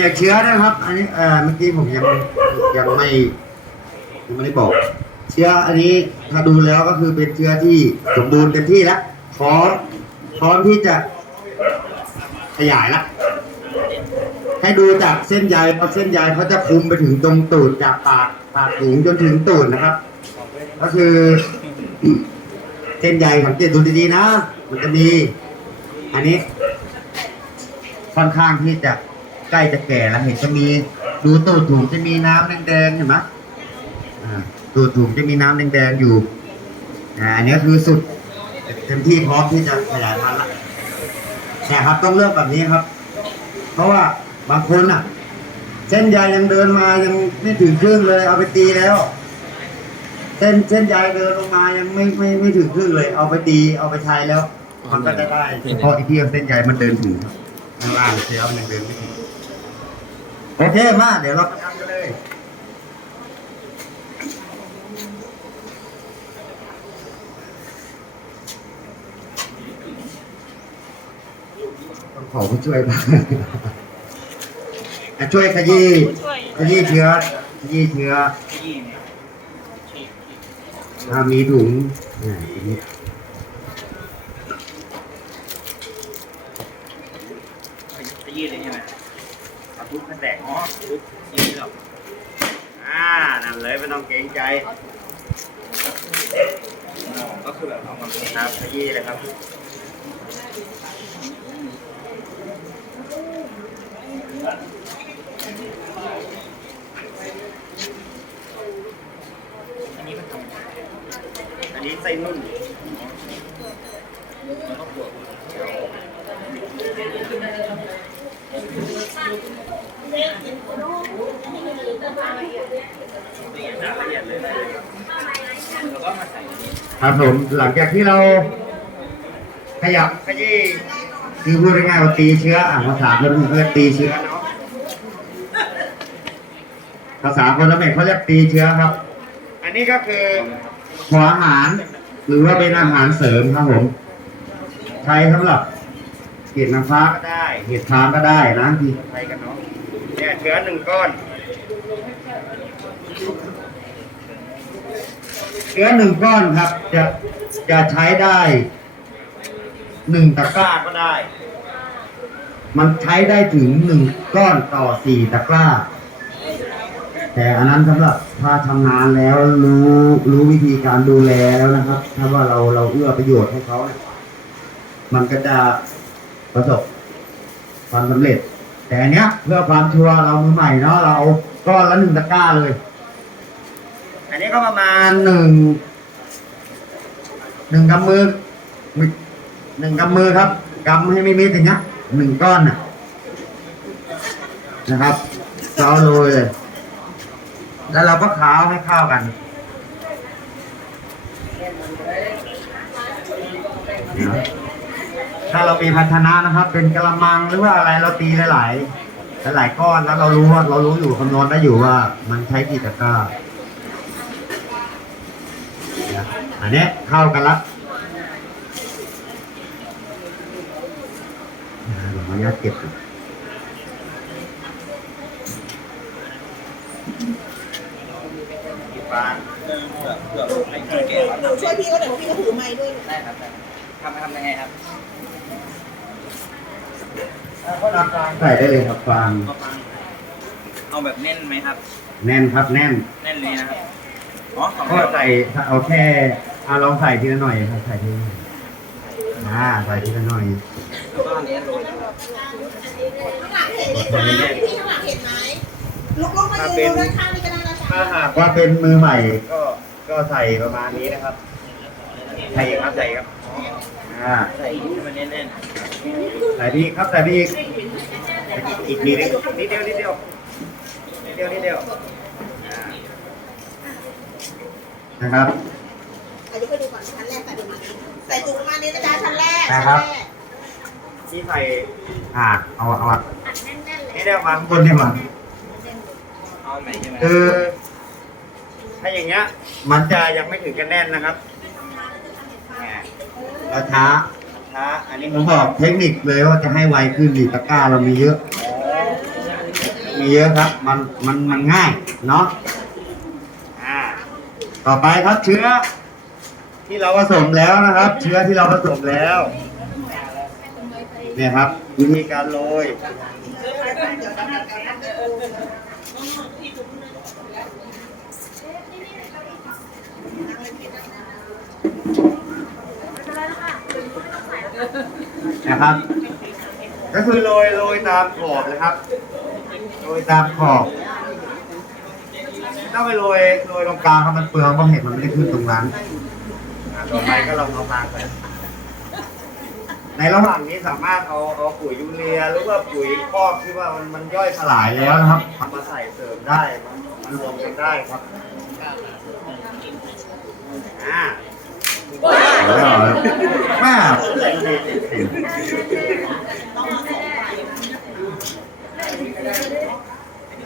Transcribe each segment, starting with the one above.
อยากเชื้อนะครับ อันนี้เอ่อเมื่อกี้ผมยังยังไม่ยังไม่ได้บอก เชื้ออันนี้ถ้าดูแล้วก็คือเป็นเชื้อที่สมบูรณ์เต็มที่แล้วพร้อมพร้อมที่จะขยายละให้ดูจากเส้นใยเพราะเส้นใยเขาจะคุมไปถึงตรงตูดจากปากปากถุงจนถึงตูดนะครับ ก็คือเส้นใยสังเกตดูดีๆนะ มันจะมี อันนี้ค่อนข้างที่จะ ใกล้จะแก่แล้วเห็นจะมีดูตูดถุงจะมีน้ำแดงๆเห็นไหมอ่าตูดถุงจะมีน้ำแดงๆอยู่อ่าอันนี้คือสุดเต็มที่พร้อมที่จะขยายพันธุ์ละแต่ครับต้องเลือกแบบนี้ครับ เพราะว่าบางคนอะเส้นใยยังเดินมายังไม่ถึงครึ่งเลย เอาไปตีแล้วเส้นเส้นใยเดินลงมายังไม่ไม่ไม่ถึงครึ่งเลย เอาไปตีเอาไปใช้แล้วมันก็จะได้เฉพาะที่เส้นใยมันเดินถึงครับข้างล่างเซลล์มันยังเดินไม่ถึง โอเคมาเดี๋ยวเราไปทำกันเลยต้องขอผู้ช่วยบ้างอะช่วยขยี้ขยี้เชื้อขยี้เชื้อยี่เนี่ยถ้ามีถุงอ่าทีนี้จะยี่เลยใช่ไหมเอาทุบ มันแตกอ๋อทุบยี่หรอกอ่า นั่นเลยไม่ต้องเกรงใจก็คือแบบเอามาเป็นครับขยี้เลยครับ อันนี้มันทำอันนี้ไส้นุ่น แล้วก็บวกละเอียด ละเอียดเลยแล้วก็มาใส่อันนี้ครับผมหลังจากที่เรา ขยับขยี้คือพูดง่ายๆว่าตีเชื้ออะภาษาคนเรียกตีเชื้อเนาะภาษาคนละเมกเขาเรียกตีเชื้อครับ อันนี้ก็คือหัวอาหาร หรือว่าเป็นอาหารเสริมครับผมใช้สำหรับเห็ดน้ำฟ้าก็ได้ เห็ดฟางก็ได้นะที่ใช้กันเนาะเนี่ยเชื้อหนึ่งก้อน เชื้อหนึ่งก้อนครับ จะจะใช้ได้หนึ่งตะกร้าก็ได้ มันใช้ได้ถึงหนึ่งก้อนต่อสี่ตะกร้า แต่อันนั้นสำหรับถ้าทำงานแล้วรู้รู้วิธีการดูแลแล้วนะครับ ถ้าว่าเราเราเอื้อประโยชน์ให้เขาเนี่ยมันก็จะประสบความสำเร็จ แต่อันเนี้ยเพื่อความชัวร์เรามือใหม่เนาะเราก้อนละหนึ่งตะกร้าเลย อันนี้ก็ประมาณหนึ่งหนึ่งกำมือหนึ่งกำมือครับกำให้ไม่มิดอย่างเงี้ยหนึ่งก้อนนะนะครับเจ้าโรยเลย แล้วเราก็ขาวให้เข้ากันถ้าเรามีภาชนะนะครับ เป็นกระมังหรือว่าอะไรเราตีหลาย ๆ หลายก้อนแล้วเรารู้ว่าเรารู้อยู่คำนวณได้อยู่ว่ามันใช้กี่ตะกร้า อันเนี้ยเข้ากันละอ่าเดี๋ยวขออนุญาตเก็บก่อนที่ฟางเพื่อเพื่อเพื่อให้เกิดแก่ครับหนูช่วยพี่ก็เดี๋ยวพี่ก็ถือไม้ด้วยได้ครับได้ทำทำยังไงครับใส่ได้เลยครับฟางก็ฟังเอาแบบแน่นไหมครับ แน่นครับแน่น แน่นเลยนะครับอ๋อสองก็เดียวใส่เอาแค่เอ่าลองใส่ทีละหน่อยครับใส่ทีละหน่อยอ่าใส่ทีละหน่อยแล้วก็อันนี้โรยข้างหลังเห็นไหมคะพี่ข้างหลังเห็นไหมลุกลุกมายืนดูด้านข้างนี่ก็ได้นะถ้าจ๊ะหากว่าเป็นมือใหม่ ก็ก็ใส่ประมาณนี้นะครับ ใส่อีกครับใส่อีกครับอ่าใส่ให้มันแน่นใส่ไปอีกครับใส่ไปอีกอีกทีนึงนิดเดียวนิดเดียวนิดเดียวนิดเดียวนะครับ อายุไปดูก่อนชั้นแรกใส่ประมาณนี้ใส่ถุงประมาณนี้นะจ๊ะชั้นแรกนะชั้นครับแรกที่ใส่อ่าเอาเอาอะนี่เดี๋ยววางข้างบนดีกว่าๆเอาไหนใช่ไหมคือถ้าอย่างเงี้ย มันจะยังไม่ถึงกันแน่นนะครับเนี่ยเราช้าช้าอันนี้ผมบอกเทคนิคเลยว่าจะให้ไวขึ้นดีตะกร้าเรามีเยอะ มีเยอะครับ มันมันมันง่ายเนาะอ่าต่อไปครับเชื้อ ที่เราผสมแล้วนะครับ เชื้อที่เราผสมแล้ว เนี่ยครับ วิธีการโรยนะครับ ก็คือโรยโรยตามขอบนะครับโรยตามขอบถ้าไปโรยโรยตรงกลางครับมันเปลืองเพราะเห็ดมันไม่ได้ขึ้นตรงนั้น ต่อไปก็ลองเอากลางไปในระหว่างนี้สามารถเอาเอาปุ๋ยยูเรียหรือว่าปุ๋ยคอกที่ว่ามันมันย่อยสลายแล้วนะครับเอามาใส่เสริมได้มันมันรวมกันได้ครับอ่าแล้วแม่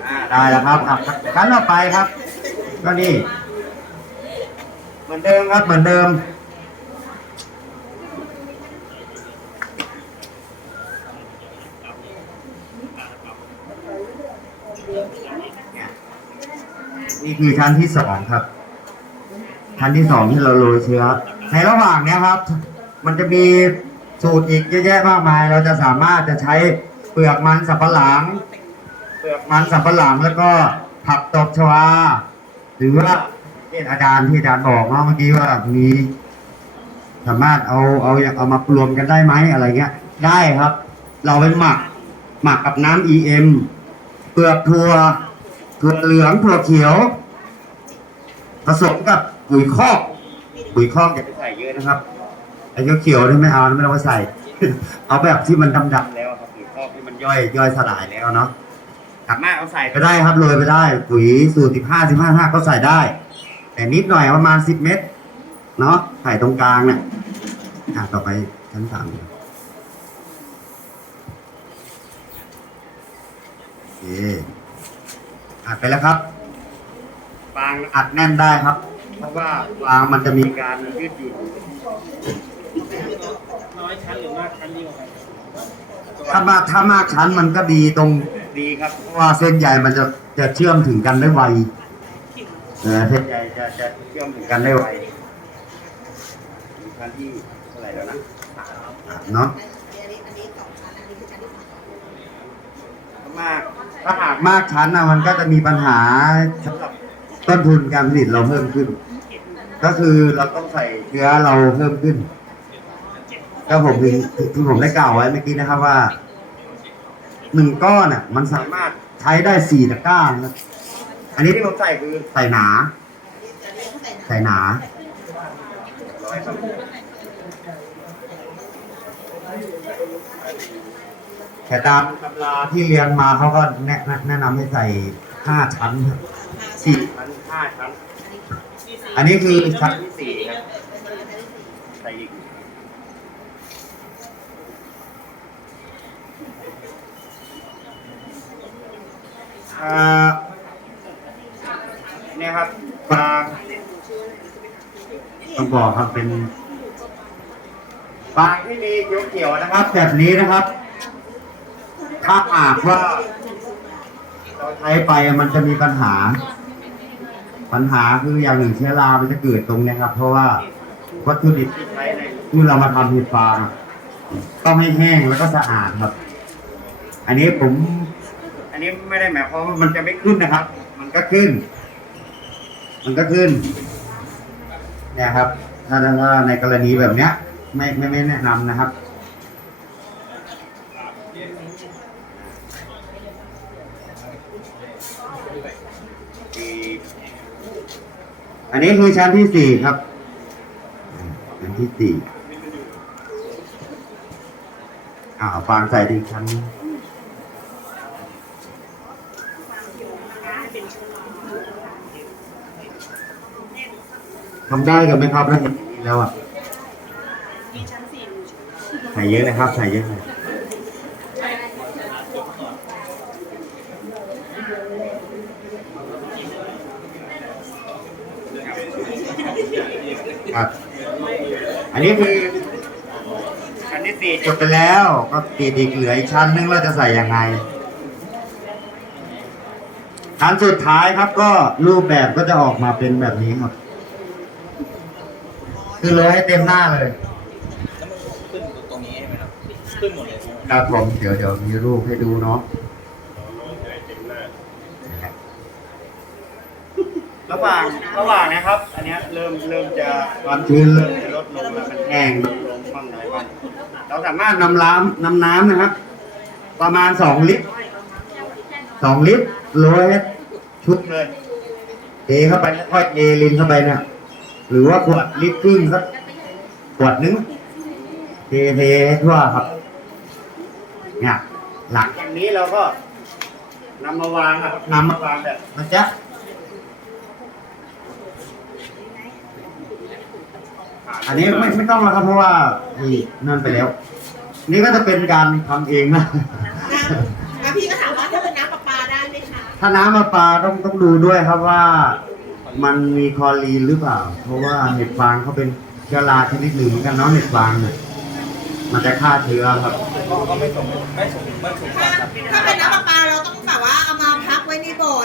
อ่าได้แล้วครับอะขั้นต่อไปครับ ก็นี่ เหมือนเดิมครับเหมือนเดิม นี่คือชั้นที่สองครับ ชั้นที่สองที่เราโรยเชื้อ ในระหว่างเนี้ยครับ มันจะมีสูตรอีกเยอะแยะมากมาย เราจะสามารถจะใช้เปลือกมันสับปะหลัง เปลือกมันสับปะหลังแล้วก็ผักตบชวา หรือว่าเที่อาจารย์ที่อาจารย์บอกเนาะเมื่อกี้ว่ามี สามารถเอาเอาเอามารวมกันได้ไหมอะไรเงี้ย ได้ครับ เราเป็นหมัก หมักกับน้ำ EM เปลือกถั่ว ถั่วเหลืองถั่วเขียว ผสมกับปุ๋ยคอกปุ๋ยคอกอย่าไปใส่เยอะนะครับไอ้เขียวๆนี่ไม่เอานะไม่ต้องไปใส่ เอาแบบที่มันดำๆแล้วครับปุ๋ยคอกที่มันย่อยย่อยสลายแล้วเนาะสามารถเอาใส่ก็ได้ครับโรยไปได้ ปุ๋ยสูตรสิบห้าสิบห้าห้าก็ใส่ได้ แต่นิดหน่อยประมาณสิบเม็ดเนาะใส่ตรงกลางเนี่ยอะต่อไปชั้นสามโอเค อัดไปแล้วครับฟางอัดแน่นได้ครับ เพราะว่าฟางมันจะมีการยืดหยุ่นน้อยชั้นหรือมากชั้นดีกว่ากันถ้ามากถ้ามากชั้นมันก็ดีตรงดีครับ เพราะว่าเส้นใยมันจะจะเชื่อมถึงกันได้ไวเออเส้นใยจะจะเชื่อมถึงกันได้ไวชั้นที่เท่าไหร่แล้วนะสามเนาะอันนี้อันนี้สองชั้นอันนี้คือชั้นที่สามถ้ามาก ถ้าหากมากชั้นนะมันก็จะมีปัญหาต้นทุนการผลิตเราเพิ่มขึ้น ก็คือเราต้องใส่เชื้อเราเพิ่มขึ้น ก็ผมถึงที่ผมได้กล่าวไว้เมื่อกี้นะครับว่าหนึ่งก้อนอะ มันสามารถใช้ได้สี่ตะกร้านะอันนี้ที่ผมใส่คือใส่หนาอันนี้เขาใส่หน แต่ตามตำราที่เรียนมาเขาก็แนะแนะนำให้ใส่ห้าชั้นครับสี่ชั้นห้าชั้น อันนี้คือชั้นที่สี่ครับใส่อีกอ่าเนี่ยครับฟางต้องบอกครับเป็นฟางที่มีเขียวๆนะครับแบบนี้นะครับ ถ้าหากว่าเราใช้ไปมันจะมีปัญหา ปัญหาคืออย่างหนึ่งเชื้อรา มันจะเกิดตรงนี้ครับ เพราะว่าวัตถุดิบที่ใช้ในที่เรามาทำเห็ดฟางต้องให้แห้งแล้วก็สะอาดครับ อันนี้ผม อันนี้ไม่ได้หมายความว่ามันจะไม่ขึ้นนะครับ มันก็ขึ้น มันก็ขึ้น เนี่ยครับ ถ้าในกรณีแบบเนี้ย ไม่ไม่ไม่แนะนำนะครับ อันนี้คือชั้นที่สี่ครับอ่าชั้นที่สี่อ่าเอาฟางใส่อีกชั้นหนึ่งทำได้กันไหมครับแล้วเห็นอย่างนี้แล้วอะใส่เยอะนะครับ ใส่เยอะเลยครับ อันนี้คือชั้นที่สี่จบไปแล้วก็ตีดอีกเหลืออีกชั้นนึงเราจะใส่ยังไงอันสุดท้ายครับก็รูปแบบก็จะออกมาเป็นแบบนี้หมดคือเลยให้เต็มหน้าเลยแล้วมันขึ้นตรงนี้ใช่ไหมครับขึ้นหมดเลยใช่ไหมครับผมเดี๋ยวเดี๋ยวมีรูปให้ดูเนาะระหว่าง ระหว่างนะครับ อันเนี้ยเริ่มเริ่มจะความชื้นเริ่มลดลงแล้วมันแห้งลงบ้างอะไรบ้างเราสามารถนำน้ำนำน้ำนะครับ ประมาณสองลิตรสองลิตรโรยให้ชุดเลยเทเข้าไปแล้วค่อยเทลินเข้าไปเนี่ยหรือว่าขวดลิตรครึ่งสักขวดนึงเทเทให้ทั่วครับเนี่ยหลักอย่างนี้เราก็นำมาวางนะครับนำมาวางแบบมันจะ อันนี้ไม่ไม่ต้องแล้วครับเพราะว่าไอ้นั่นไปแล้ว นี่ก็จะเป็นการทำเองนะน้ำอะพี่ก็ถามว่าถ้าเป็นน้ำประปาได้ไหมคะถ้าน้ำประปลาต้องต้องดูด้วยครับว่า มันมีคลอรีนหรือเปล่า เพราะว่าเห็ดฟางเขาเป็นเชื้อราชนิดหนึ่งเหมือนกันเนาะเห็ดฟางเนี่ยมันจะฆ่าเชื้อครับก็ก็ไม่สมไม่สมไม่สมถ้าครับถ้าเป็นน้ำ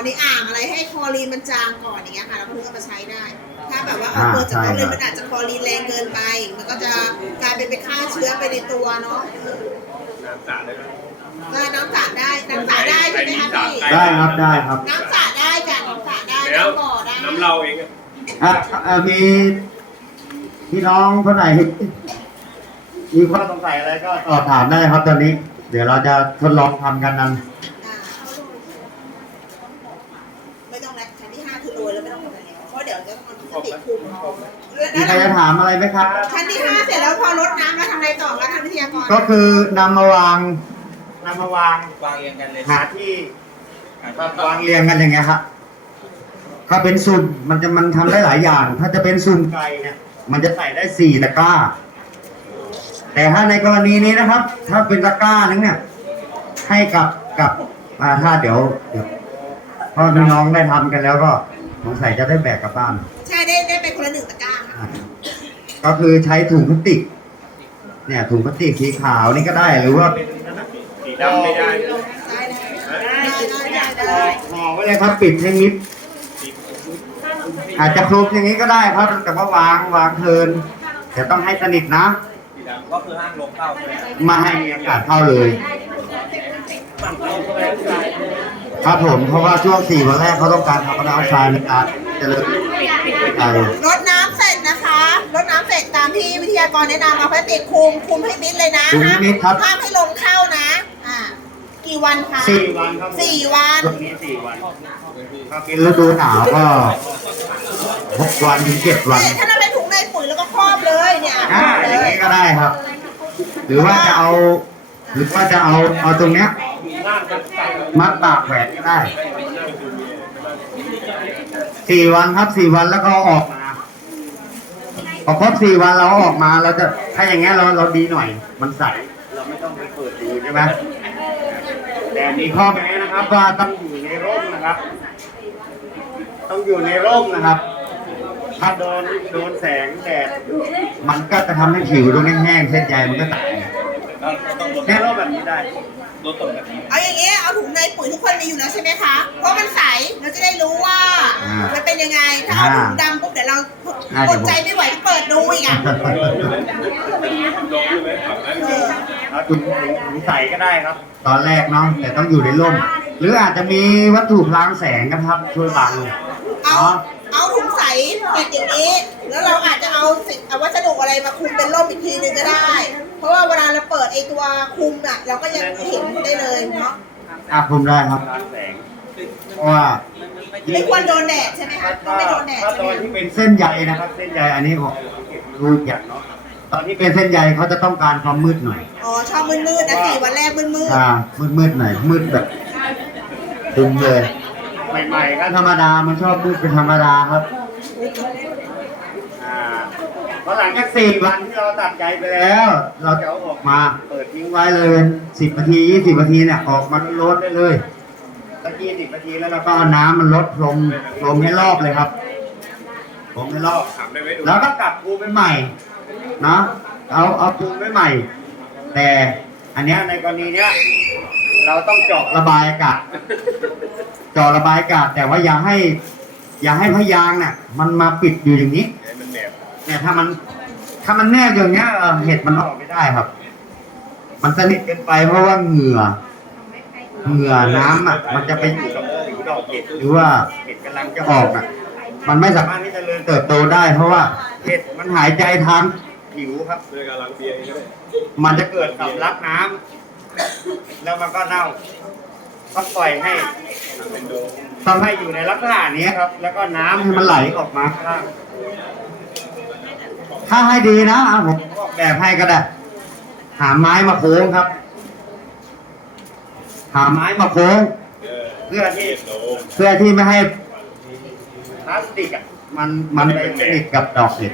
ในบ่อในอ่างอะไรให้คลอรีนมันจางก่อนอย่างเงี้ยค่ะแล้วถึงเอามาใช้ได้ ถ้าแบบว่าเอาเปิดจากต้นเลยมันอาจจะคลอรีนแรงเกินไป มันก็จะกลายเป็นไปฆ่าเชื้อไปในตัวเนาะก็น้ำสาดได้น้ำสาดได้ใช่ไหมคะพี่ได้ครับได้ครับน้ำสาดได้จ้ะน้ำสาดได้น้ำบ่อได้น้ำเราเองอะอะอะมีพี่น้องคนไหนมีข้อสงสัยอะไรก็ตอบถามได้ครับตอนนี้ เดี๋ยวเราจะทดลองทำกันนั้น มีใครจะถามอะไรไหมครับ ชั้นที่ห้าเสร็จแล้วพอรดน้ำแล้วทำอะไรต่อคะทางวิทยากรก็คือนำมาวางนำมาวางวางเรียงกันเลยหาที่ครับวางเรียงกันอย่างเงี้ยครับถ้าเป็นสุ่มมันจะมันทำได้หลายอย่าง ถ้าจะเป็นสุ่มไก่เนี่ย มันจะใส่ได้สี่ตะกร้า แต่ถ้าในกรณีนี้นะครับ ถ้าเป็นตะกร้านึงเนี่ย ให้กับกับอ่าถ้าเดี๋ยวเดี๋ยวพ่อพี่น้องได้ทำกันแล้วก็สงสัยจะได้แบกกลับบ้าน ใช่ได้ได้ไปคนละหนึ่งตะกร้าค่ะอ่า ก็คือใช้ถุงพลาสติก เนี่ยถุงพลาสติกสีขาวนี่ก็ได้หรือว่าสีดำไม่ได้ห่อไว้เลยครับปิดให้มิด อาจจะคลุมอย่างนี้ก็ได้ครับ แต่ว่าวางวางเพลินแต่ต้องให้สนิทนะก็คือห้ามลงเข้าไมาให้มีอากาศเข้าเลยฝั่งเราก็ไม่ได้ครับผมเพราะว่าช่วงสี่วันแรกเขาต้องการคาร์บอนไดออกไซด์ในการเจริญไก่รดน้ ที่วิทยากรแนะนำเอาพลาสติกคลุมคลุมให้มิดเลยนะถุงห้ามมิดครับ ห้ามให้ลมเข้านะอ่ากี่วันคะสี่สี่วันครับผมสี่วันตรงนี้สี่วันถ้าเป็นฤดูหนาวก็หกวันถึงเจ็ดวันเนี่ยถ้าเราเป็นถุงในปุ๋ยแล้วก็ครอบเลยเนี่ยอ่าอย่างนี้ก็ได้ครับ หรือว่าจะเอา หรือว่าจะเอาเอาตรงเนี้ยมัดปากแขวนก็ได้สี่วันครับสี่วันแล้วก็เอาออกมา พอครบสี่วันเราอออกมาเราจะถ้าอย่างเงี้ยเราเราดีหน่อย มันใสเราไม่ต้องไปเปิดดูใช่ไหมแต่มีข้อแม้นะครับว่าต้องอยู่ในร่มนะครับ ต้องอยู่ในร่มนะครับ ถ้าโดนโดนแสงแดดมันก็จะทำให้ผิวตรงนี้แห้งเส้นใยมันก็ตายต้องลดแค่ร่มแบบนี้ได้ลดตรงแบบนี้เอาอย่างเงี้ยเอาถุงในปุ๋ยทุกคนมีอยู่แล้วใช่ไหมคะ เพราะมันใสเราจะได้รู้ว่าอ่ามัมันเป็นยังไง ถ้าเอาถุงดำปุ๊บเดี๋ยวเราอ่าอดใจไม่ไหวเปิดดูอีกอะเออเอาถุงถุงใส่ก็ได้ครับ ตอนแรกเนาะแต่ต้องอยู่ในร่ม หรืออาจจะมีวัตถุพลางแสงนะครับ ช่วยบังเอาเนาะ เอาถุงใสปิดอย่างนี้ แล้วเราอาจจะเอาสิ่งเอาวัสดุอะไรมาคลุมเป็นร่มอีกทีนึงก็ได้ เพราะว่าเวลาเราเปิดไอตัวคลุมอะ เราก็ยังเห็นได้เลยเนาะอาคุมได้ครับกลางแสงเพราะว่าไม่ควรโดนแดดใช่ไหมคะถ้าไม่โดนแดดถ้าใช่ตไหอมนที่เป็นเส้นใยนะครับ เส้นใยอันนี้ผมดูอย่างเนาะตอนที่เป็นเส้นใยเขาจะต้องการความมืดหน่อยอ๋อชอบมืดๆนะสี่วันแรกมืดอ่ามืดมืดๆหน่อยมืดแบบดึงเลย ใหม่ๆก็ก็ธรรมดา มันชอบมืดเป็นธรรมดาครับอ่าพอหลังจากสี่วันที่เราตัดใจไปแล้ว เราจะเอาออกมา เปิดทิ้ทิ้งงไว้ไว้เลยสิบนาทียี่สิบนาทีเนี่ยออกมาลดได้เลยสักยี่สิบนาทีแล้วแล้เราวก็ก็เอาน้ำมันลดลมลมให้รอบเลยครับลมให้รอบถามได้ไหมดูแล้วก็กลับปูไปใหม่นะเอาเอาปูไปใหม่ แต่อันเนี้ยในกรณีเนี้ย เราต้องเจาะระบายอากาศเจาะระบายอากาศแต่ว่าอย่าให้ อย่าให้พยางค์น่ะ มันมาปิดอยู่อย่างนี้ ให้มันแหนบเนี่ยถ้ามัน ถ้ามันแนบอย่างเงี้ยเอ่อเห็ดมันออกไม่ได้ครับ มันสนิทเกินไปเพราะว่าเหงื่อ เหงื่อน้ำอะ มันจะไปอยู่กับผิวดอกเห็ดหรือว่าเห็ดกำลังจะออกอะ มันไม่สามารถที่จะเจริญเติบโตได้ เพราะว่าเห็ดมันหายใจทางผิวครับด้วยการล้างเบียร์เองก็ได้มันจะเกิดสำลักน้ำ แล้วมันก็เน่าต้องปล่อยให้ต้องให้อยู่ในลักษณะนี้ครับ แล้วก็น้ำให้มันไหลออกมาข้างล่างถ้าให้ดีนะอะผมออกแบบให้ก็ได้หาไม้มาโค้งครับ หาไม้มาโค้งเออเพื่อที่โดมเพื่อที่ไม่ให้พลาสติกอะมันมันไปติดกับดอกเห็ด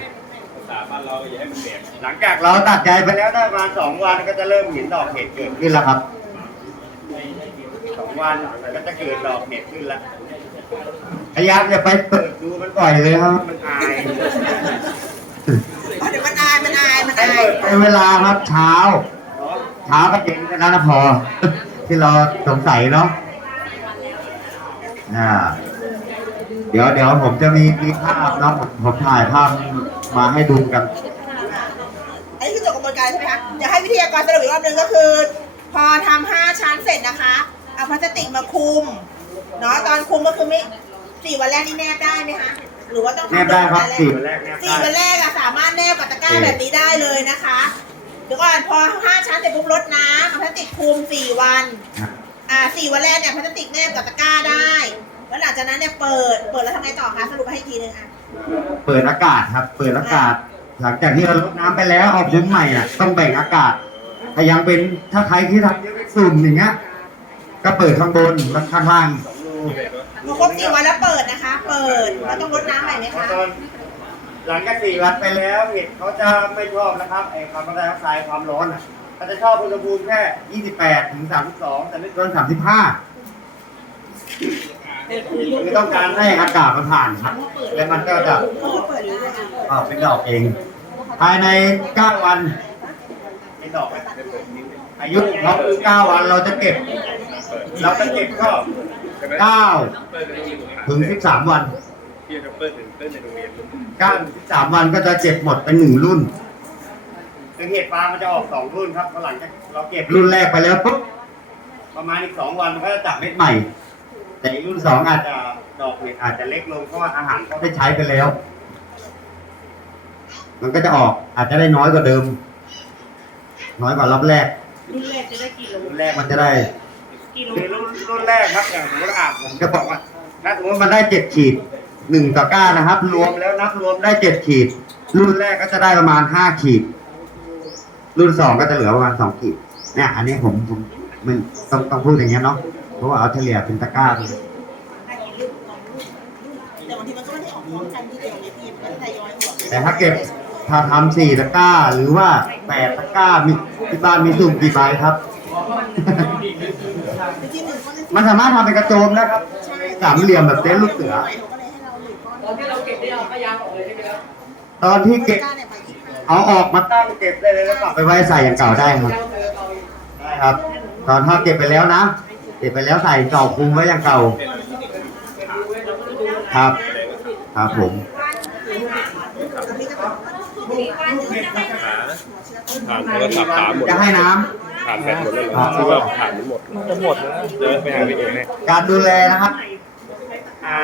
ภาษาบ้านเราอย่าให้มันแหนบ หลังจากเราตัดใจไปแล้วได้ประมาณสองวันก็จะเริ่มเห็นดอกเห็ดเกิดขึ้นแล้วครับสองวันก็จะเกิดดอกเห็ดขึ้นแล้วพยายามอย่าไปเปิดดูมันก่อยเลยครับมันอายอ๋อเดี๋ยวมันอายมันอายมันให้อายเปิดเป็นเวลาครับเช้าเช้าก็เย็นแค่นั้นนะพอ ที่เราสงสัยเนาะอ่าเดี๋ยวเดี๋ยวผมจะมีมีภาพเนาะผมผมถ่ายภาพมาให้ดูกันอัน เดี๋ยวให้วิทยากรสรุปอีกรอบหนึงก็คือ พอทำห้าชั้นเสร็จนะคะ เอาพลาสติกมาคลุมเนาะตอนคลุมก็คือไม่สี่วันแรกนี่แนบได้ไหมคะหรือว่าต้องทำแนบได้ครับแสี่วันแรกแนบสี่ได้วันแรกอะสามารถแนบกับตะกร้าโอเคแบบนี้ได้เลยนะคะเดี๋ยวก่อนพอห้าชั้นเสร็จปุ๊บลดน้ำเอาพลาสติกคลุมสี่วันอ่าสี่วันแรกเนี่ยพลาสติกแนบกับตะกร้าได้แล้วหลังจากนั้นเนี่ยเปิดเปิดแล้วทำไงต่อคะสรุปให้อีกทีหนึงอะเปิดอากาศครับ เปิดอากาศ หลังจากที่เราลดน้ำไปแล้วเอาคุ้มใหม่อะต้องแบ่งอากาศถ้ายังเป็นถ้าใครที่ทำเยอะเป็นสุ่มอย่างเงี้ยก็เปิดข้างบนแล้วข้างล่างสองรูพอครบสี่วันแล้วเปิดนะคะ เปิดแล้วต้องลดน้ำใหม่ไหมคะตอนหลังจากสี่วันไปแล้วเห็ดเขาจะไม่ชอบนะครับไอ้คาร์บอนไดออกไซด์ความร้อนอะเขาจะชอบอุณหภูมิแค่ 28 ถึง 32 แต่ไม่เกิน 35คือต้องการให้อากาศมันผ่านครับ แล้วมันก็จะเปิดเลยอะออกเป็นดอกเอง ภายใน 9 วันเป็นดอกแล้วอายุของเขาคือ9วันเราจะเก็บ เราจะเก็บก็ใช่ไหม9ถึง 13 วันพี่จะเปิดถึงเปิดในโรงเรียน9ถึง13 วันก็จะเก็บหมดเป็นหนึ่งรุ่นคือเห็ดฟางมันจะออกสองรุ่นครับพอหลังจากเราเก็บรุ่นแรกไปแล้วปุ๊บประมาณอีกสองวันมันก็จะจับเม็ดใหม่ แต่อีกรุ่นสองอาจจะดอกเห็ดอาจจะเล็กลงเพราะว่าอาหารเขาได้ใช้ไปแล้ว มันก็จะออกอาจจะได้น้อยกว่าเดิม น้อยกว่ารอบแรก รุ่นแรกจะได้กี่โลรุ่นแรกมันจะได้กี่โลคือรุ่นรุ่นแรกครับอย่างสมมติอะผมจะบอกว่าถ้าสมมติมันได้เจ็ดขีดหนึ่งต่อเก้านะครับ รวมแล้วนับรวมได้เจ็ดขีด รุ่นแรกก็จะได้ประมาณห้าขีด รุ่นสองก็จะเหลือประมาณสองขีดเนี่ยอันนี้ผมผมมันต้องต้องพูดอย่างเงี้ยเนาะเพราะว่าเอาเฉลี่ยเป็นตะกร้าไปเลยได้กี่ลูกสองลูกแต่บางทีมันก็ไม่ได้ออกพร้อมกันทีเดียวไงพี่มันก็ทยอยออก แต่ถ้าเก็บ ถ้าทำสี่ตะกร้า หรือว่าแปดตะกร้ามีที่บ้านมีสุ่มกี่ใบครับ มันสามารถทำเป็นกระโจมนะครับ สามเหลี่ยมแบบเต็นท์ลูกเสือ ตอนที่เราเก็บได้เอาพยางออกเลยใช่ไหมครับตอนที่เก็บเอาออกมาตั้งเก็บได้เลยแล้วกลับไปไว้ใส่อย่างเก่าได้ครับเราเจอเอาได้ครับ ตอนถ้าเก็บไปแล้วนะเก็บไปแล้วใส่เก่าคุมไว้อย่างเก่า ครับ ครับผม ผ่านโทรศัพท์ถามหมดจะให้น้ผ่านแบตหมดแล้วเหรอคือว่าผ่านไม่หมดจะหมดแล้วเดี๋ยวไปหาพี่เองให้ำการดูแลนะครับ อ่า